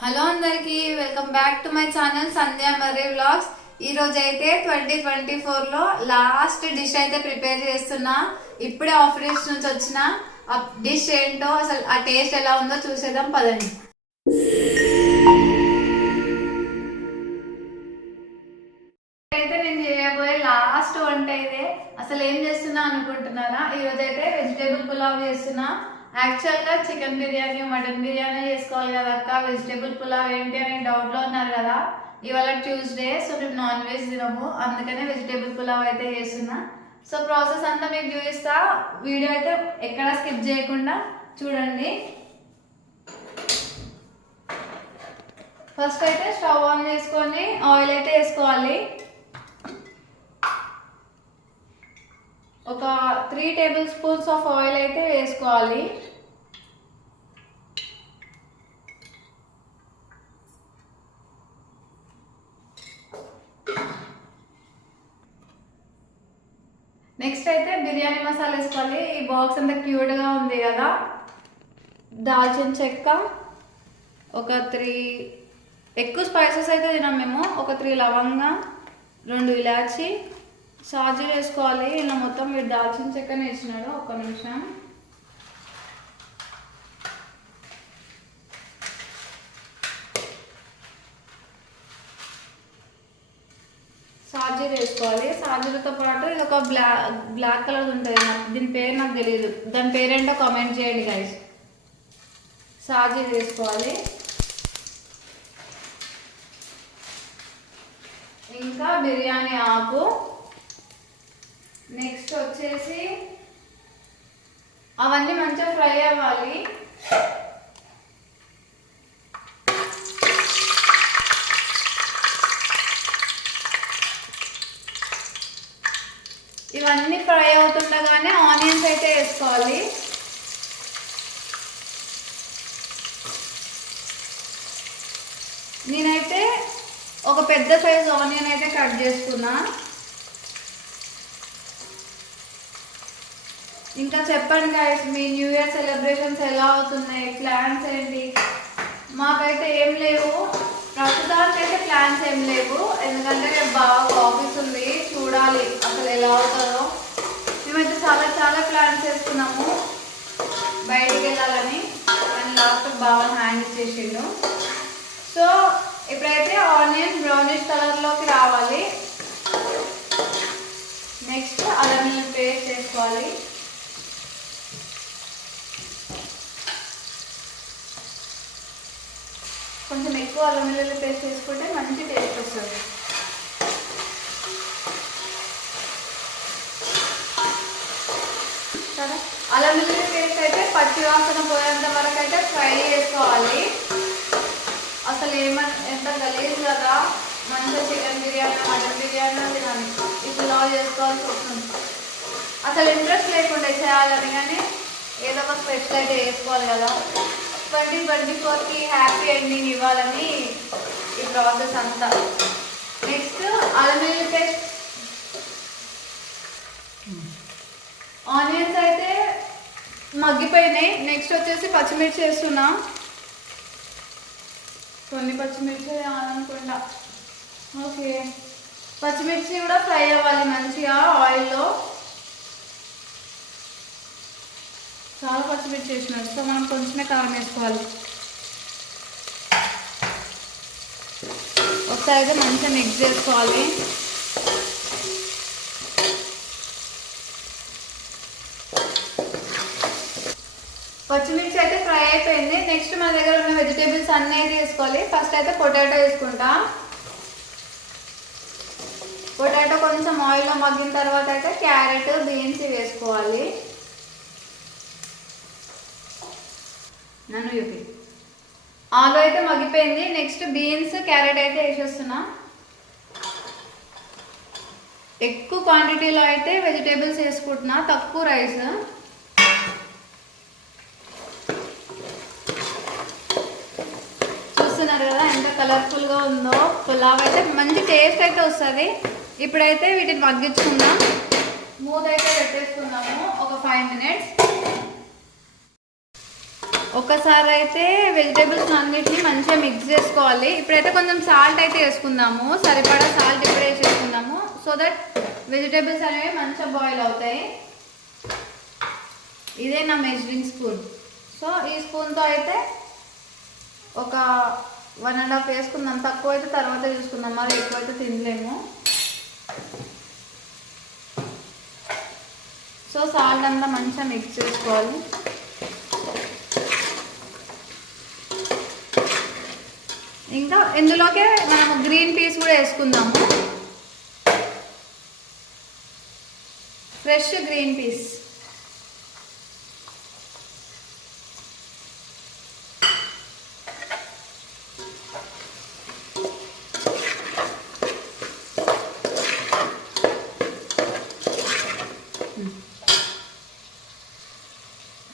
Hello అందరికి welcome back to my channel Sandhya Marri vlogs. ఈ రోజు అయితే 2024 లో లాస్ట్ డిష్ అయితే ప్రిపేర్ చేస్తున్నా. ఇప్పుడే ఆఫీస్ నుంచి వచ్చిన ఆ డిష్ ఏంటో అసలు ఆ టేస్ట్ ఎలా ఉందో చూసేద్దాం పదండి. అయితే నేను చేయబోయే లాస్ట్ వంట ఇదే. అసలు ఏం చేస్తున్నా అనుకుంటున్నారా? ఈ రోజు అయితే వెజిటేబుల్ పులావ్ చేస్తున్నా. యాక్చువల్ గా చికెన్ బిర్యానీ మటన్ బిర్యానీ చేసుకోవాలి కదా అక్క, వెజిటేబుల్ పులావ్ ఏంటి అని డౌట్ లో ఉన్నారు కదా. ఇవాళ ట్యూస్డే, సో మేము నాన్ వెజ్ తినము, అందుకనే వెజిటేబుల్ పులావ్ అయితే చేస్తున్నా. సో ప్రాసెస్ అంతా మీకు చూపిస్తా. వీడియో అయితే ఎక్కడ స్కిప్ చేయకుండా చూడండి. ఫస్ట్ అయితే స్టవ్ ఆన్ చేసుకొని ఆయిల్ అయితే వేసుకోవాలి. ఒక 3 టేబుల్ స్పూన్స్ ఆఫ్ ఆయిల్ అయితే వేసుకోవాలి. నెక్స్ట్ అయితే బిర్యానీ మసాలా వేసుకోవాలి. ఈ బాక్స్ అంతా క్యూట్గా ఉంది కదా. దాల్చిన చెక్క ఒక 3, ఎక్కువ స్పైసెస్ అయితే తినాం మేము. ఒక 3 లవంగా, 2 ఇలాచి, సాజీలు వేసుకోవాలి. ఇలా మొత్తం వీడు దాల్చిన చెక్కనే వేసినాడు. ఒక్క నిమిషం. సాజీలు వేసుకోవాలి. సాజీలతో పాటు ఇది ఒక బ్లాక్ కలర్ ఉంటుంది, దీని పేరు నాకు తెలియదు, దాని పేరేంటో కామెంట్ చేయండి గైస్. సాజీలు వేసుకోవాలి. ఇంకా బిర్యానీ ఆకు. నెక్స్ట్ వచ్చేసి అవన్నీ మంచిగా ఫ్రై అవ్వాలి. ఇవన్నీ ఫ్రై అవుతుండగానే ఆనియన్స్ అయితే వేసుకోవాలి. నేనైతే ఒక పెద్ద సైజు ఆనియన్ అయితే కట్ చేసుకున్నా. ఇంకా చెప్పండి గైస్, మీ న్యూ ఇయర్ సెలబ్రేషన్స్ ఎలా అవుతున్నాయి, ప్లాన్స్ ఏంటి? మాకైతే ఏం లేవు ప్రస్తుతానికి, అయితే ప్లాన్స్ ఏం లేవు. ఎందుకంటే రేపు బాగా ఆఫీస్ ఉంది, చూడాలి అసలు ఎలా అవుతుందో. మేమైతే చాలా చాలా ప్లాన్స్ చేసుకున్నాము బయటికి వెళ్ళాలని, కానీ లాస్ట్ బాగా హ్యాండ్ ఇచ్చేసిండు. సో ఇప్పుడైతే ఆనియన్ బ్రౌనిష్ కలర్లోకి రావాలి. నెక్స్ట్ అల్లం వెల్లుల్లి పేస్ట్ వేసుకోవాలి. కొంచెం ఎక్కువ అల్లం వెల్లుల్లి పేస్ట్ వేసుకుంటే మంచి టేస్ట్ వస్తుంది. సరే, అల్లం వెల్లుల్లి పేస్ట్ అయితే పచ్చి వాసన పోయేంత వరకు అయితే ఫ్రై చేసుకోవాలి. అసలు ఎంత గలీజ్ కదా, మంచిగా చికెన్ బిర్యానీ మటన్ బిర్యానీ తినాలి, ఇప్పుడు లావ్ చేసుకోవాల్సి వస్తుంది. అసలు ఇంట్రెస్ట్ లేకుండా చేయాలని, కానీ ఏదో ఒక స్పెషల్ అయితే వేసుకోవాలి కదా. 2024కి హ్యాపీ ఎండింగ్ ఇవ్వాలని ఈ ప్రాసెస్ అంతా. నెక్స్ట్ అల్లం వెల్లుల్లి పేస్ట్. ఆనియన్స్ అయితే మగ్గిపోయినాయి. నెక్స్ట్ వచ్చేసి పచ్చిమిర్చి వేస్తున్నా. కొన్ని పచ్చిమిర్చి వేయాలనుకుంటా. ఓకే, పచ్చిమిర్చి కూడా ఫ్రై అవ్వాలి మంచిగా ఆయిల్లో. చాలా పచ్చిమిర్చి వేసినాడు, సో మనం కొంచెమే కారం వేసుకోవాలి. ఒకసారి అయితే మంచిగా మిక్స్ చేసుకోవాలి. పచ్చిమిర్చి అయితే ఫ్రై అయిపోయింది. నెక్స్ట్ మన దగ్గర ఉన్న వెజిటేబుల్స్ అన్నీ అయితే వేసుకోవాలి. ఫస్ట్ అయితే పొటాటో వేసుకుంటా. పొటాటో కొంచెం ఆయిల్లో మగ్గిన తర్వాత అయితే క్యారెట్, బీన్స్ వేసుకోవాలి. నన్ను చూపి. ఆలు అయితే మగ్గిపోయింది. నెక్స్ట్ బీన్స్, క్యారెట్ అయితే వేసేస్తున్నా. ఎక్కువ క్వాంటిటీలో అయితే వెజిటేబుల్స్ వేసుకుంటున్నా, తక్కువ రైస్. చూస్తున్నారు కదా ఎంత కలర్ఫుల్గా ఉందో. పులావ్ అయితే మంచి టేస్ట్ అయితే వస్తుంది. ఇప్పుడైతే వీటిని మగ్గించుకుందాం. మూత అయితే పెట్టేసుకుందాము ఒక 5 minutes. ఒకసారి అయితే వెజిటేబుల్స్ అన్నిటిని మంచిగా మిక్స్ చేసుకోవాలి. ఇప్పుడైతే కొంచెం సాల్ట్ అయితే వేసుకుందాము, సరిపడా సాల్ట్ ఇప్పుడే వేసేసుకుందాము, సో దట్ వెజిటేబుల్స్ అనేవి మంచిగా బాయిల్ అవుతాయి. ఇదే నా మెజరింగ్ స్పూన్. సో ఈ స్పూన్తో అయితే ఒక 1.5 వేసుకుందాం. తక్కువ అయితే తర్వాత చూసుకుందాం, మరి ఎక్కువ అయితే తినలేము. సో సాల్ట్ అంతా మంచిగా మిక్స్ చేసుకోవాలి. ఇంకా ఇందులోకే మనము గ్రీన్ పీస్ కూడా వేసుకుందాము, ఫ్రెష్ గ్రీన్ పీస్.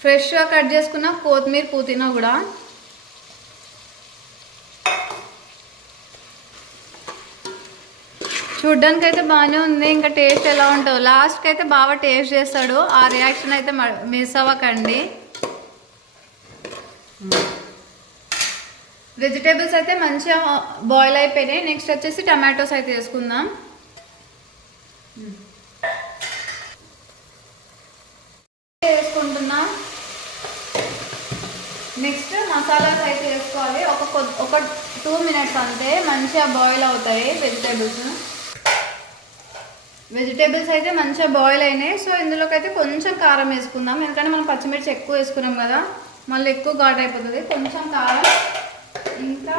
ఫ్రెష్గా కట్ చేసుకున్న కొత్తిమీర, పుదీనా కూడా. చూడ్డానికి అయితే బాగానే ఉంది, ఇంకా టేస్ట్ ఎలా ఉంటుందో లాస్ట్కి అయితే బాగా టేస్ట్ చేస్తాడు. ఆ రియాక్షన్ అయితే మిస్ అవ్వకండి. వెజిటేబుల్స్ అయితే మంచిగా బాయిల్ అయిపోయినాయి. నెక్స్ట్ వచ్చేసి టమాటోస్ అయితే వేసుకుందాం. వేసుకుంటున్నా. నెక్స్ట్ మసాలాస్ అయితే వేసుకోవాలి. ఒక 2 మినిట్స్ అంతే, మంచిగా బాయిల్ అవుతాయి వెజిటేబుల్స్ అయితే మంచిగా బాయిల్ అయినాయి. సో ఇందులోకి అయితే కొంచెం కారం వేసుకుందాం, ఎందుకంటే మనం పచ్చిమిర్చి ఎక్కువ వేసుకున్నాం కదా, మళ్ళీ ఎక్కువ ఘాట్ అయిపోతుంది. కొంచెం కారం, ఇంకా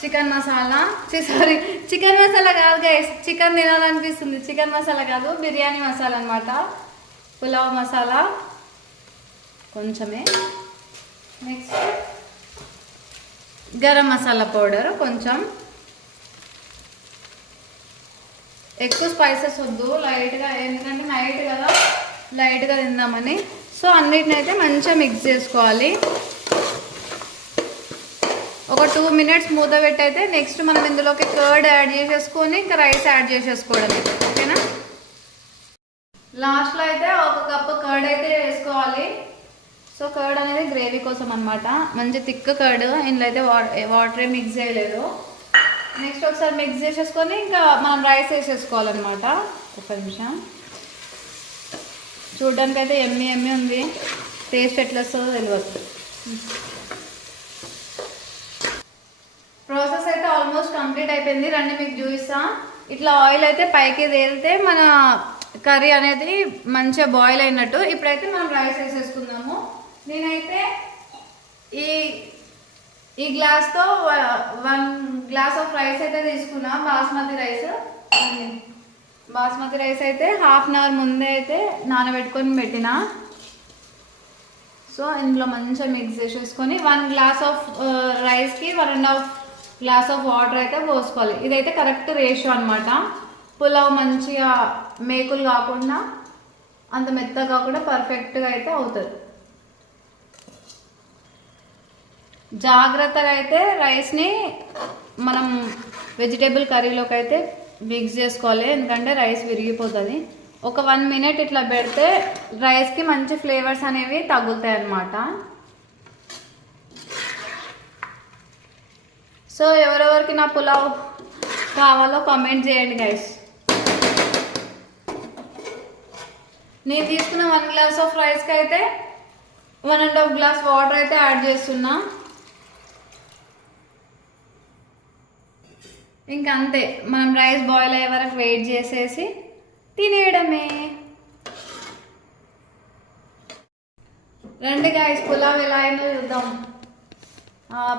చికెన్ మసాలా, చికెన్ మసాలా కాదు గైస్, చికెన్ తినాలనిపిస్తుంది. చికెన్ మసాలా కాదు, బిర్యానీ మసాలా అనమాట, పులావ్ మసాలా కొంచెమే. నెక్స్ట్ గరం మసాలా పౌడర్ కొంచెం. ఎక్కువ స్పైసెస్ వద్దు, లైట్గా, ఎందుకంటే నైట్ కదా లైట్గా తిందామని. సో అన్నిటిని అయితే మంచిగా మిక్స్ చేసుకోవాలి. ఒక 2 మినిట్స్ మూత పెట్టయితే నెక్స్ట్ మనం ఇందులోకి కర్డ్ యాడ్ చేసేసుకొని ఇంకా రైస్ యాడ్ చేసేసుకోవడం, ఓకేనా. లాస్ట్లో అయితే 1 కప్పు కర్డ్ అయితే వేసుకోవాలి. సో కర్డ్ అనేది గ్రేవీ కోసం అనమాట, మంచి థిక్ కర్డ్. ఇందులో అయితే వాటర్ మిక్స్ చేయలేదు. నెక్స్ట్ ఒకసారి మిక్స్ చేసేసుకొని ఇంకా మనం రైస్ వేసేసుకోవాలన్నమాట. ఒక నిమిషం. చూడడానికి అయితే ఎమ్మి ఉంది, టేస్ట్ ఎట్లా వస్తుందో తెలియదు. ప్రాసెస్ అయితే ఆల్మోస్ట్ కంప్లీట్ అయిపోయింది. రండి మీకు చూపిస్తా. ఇట్లా ఆయిల్ అయితే పైకి తేలితే మన కర్రీ అనేది మంచిగా బాయిల్ అయినట్టు. ఇప్పుడైతే మనం రైస్ వేసేసుకుందాము. నేనైతే ఈ గ్లాస్తో 1 గ్లాస్ ఆఫ్ రైస్ అయితే తీసుకున్నా, బాస్మతి రైస్ అయితే 1/2 అవర్ ముందే అయితే నానబెట్టుకొని పెట్టిన. సో ఇందులో మంచిగా మిక్స్ చేసేసుకొని 1 గ్లాస్ ఆఫ్ రైస్కి 1.5 గ్లాస్ ఆఫ్ వాటర్ అయితే పోసుకోవాలి. ఇదైతే కరెక్ట్ రేషియో అనమాట. పులావ్ మంచిగా మేకులు కాకుండా, అంత మెత్తగా కాకుండా పర్ఫెక్ట్గా అయితే అవుతుంది. జాగ్రత్తగా అయితే రైస్ని మనం వెజిటేబుల్ కర్రీలోకి అయితే మిక్స్ చేసుకోవాలి, ఎందుకంటే రైస్ విరిగిపోతుంది. ఒక 1 మినిట్ ఇట్లా పెడితే రైస్కి మంచి ఫ్లేవర్స్ అనేవి తగులుతాయి అన్నమాట. సో ఎవరెవరికి నా పులావ్ కావాలో కామెంట్ చేయండి గైస్. నేను తీసుకున్న 1 గ్లాస్ ఆఫ్ రైస్కి అయితే 1.5 గ్లాస్ వాటర్ అయితే యాడ్ చేస్తున్నా. ఇంకా అంతే, మనం రైస్ బాయిల్ అయ్యే వరకు వెయిట్ చేసేసి తినేయడమే. రండి గైస్, పులావ్ ఎలా అయిందో చూద్దాం.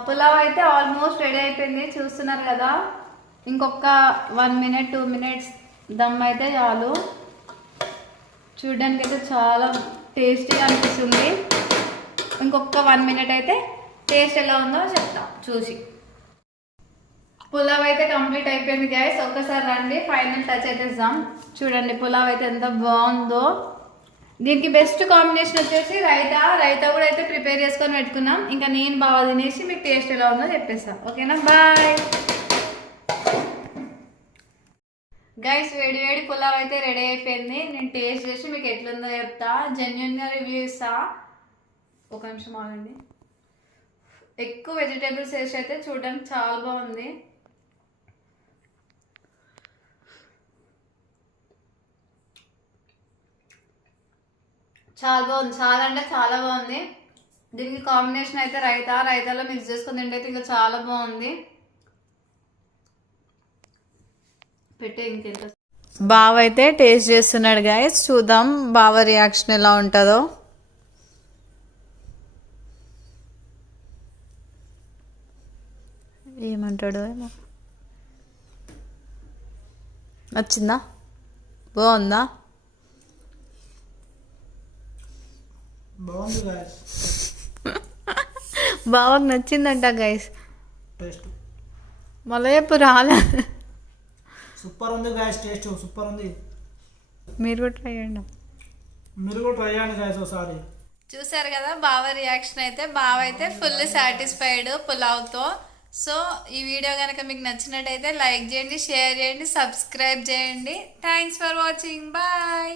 పులావ్ అయితే ఆల్మోస్ట్ రెడీ అయిపోయింది, చూస్తున్నారు కదా. ఇంకొక 1 మినిట్ 2 మినిట్స్ దమ్ అయితే చాలు. చూడడానికి అయితే చాలా టేస్టీగా అనిపిస్తుంది. ఇంకొక 1 మినిట్ అయితే టేస్ట్ ఎలా ఉందో చెప్తా చూసి. పులావ్ అయితే కంప్లీట్ అయిపోయింది గైస్. ఒక్కసారి రండి, ఫైనల్ టచ్ అయితే ఇద్దాం. చూడండి పులావ్ అయితే ఎంత బాగుందో. దీనికి బెస్ట్ కాంబినేషన్ వచ్చేసి రైతా కూడా అయితే ప్రిపేర్ చేసుకొని పెట్టుకున్నాం. ఇంకా నేను బాగా తినేసి మీకు టేస్ట్ ఎలా ఉందో చెప్పేస్తాను, ఓకేనా. బాయ్. గైస్ వేడి వేడి పులావ్ అయితే రెడీ అయిపోయింది. నేను టేస్ట్ చేసి మీకు ఎట్లుందో చెప్తా, జెన్యున్గా రివ్యూ ఇస్తా. ఒక నిమిషం ఆగండి. ఎక్కువ వెజిటేబుల్స్ వేసి అయితే చూడడానికి చాలా బాగుంది. చాలా బాగుంది, చాలా అంటే చాలా బాగుంది. దీనికి కాంబినేషన్ అయితే రైతాలో మిక్స్ చేసుకుని తింటే ఇంకా చాలా బాగుంది. పెట్టే ఇంకెంత బావ అయితే టేస్ట్ చేస్తున్నాడు గైస్, చూద్దాం బావ రియాక్షన్ ఎలా ఉంటుందో. ఏమంటాడు ఏమో. నచ్చిందా? బాగుందా? బావకు నచ్చిందంట గైస్. మళ్ళీ ఎప్పుడు రాలే. సూపర్ ఉంది గాయస్, టేస్ట్ సూపర్ ఉంది. మీరు కూడా ట్రై చేయండి గాయస్ ఒకసారి. చూసారు కదా బావ రియాక్షన్ అయితే. బావ అయితే ఫుల్ సాటిస్ఫైడ్ పులావ్తో. సో ఈ వీడియో కనుక మీకు నచ్చినట్టయితే లైక్ చేయండి, షేర్ చేయండి, సబ్స్క్రైబ్ చేయండి. Thanks for watching. బాయ్.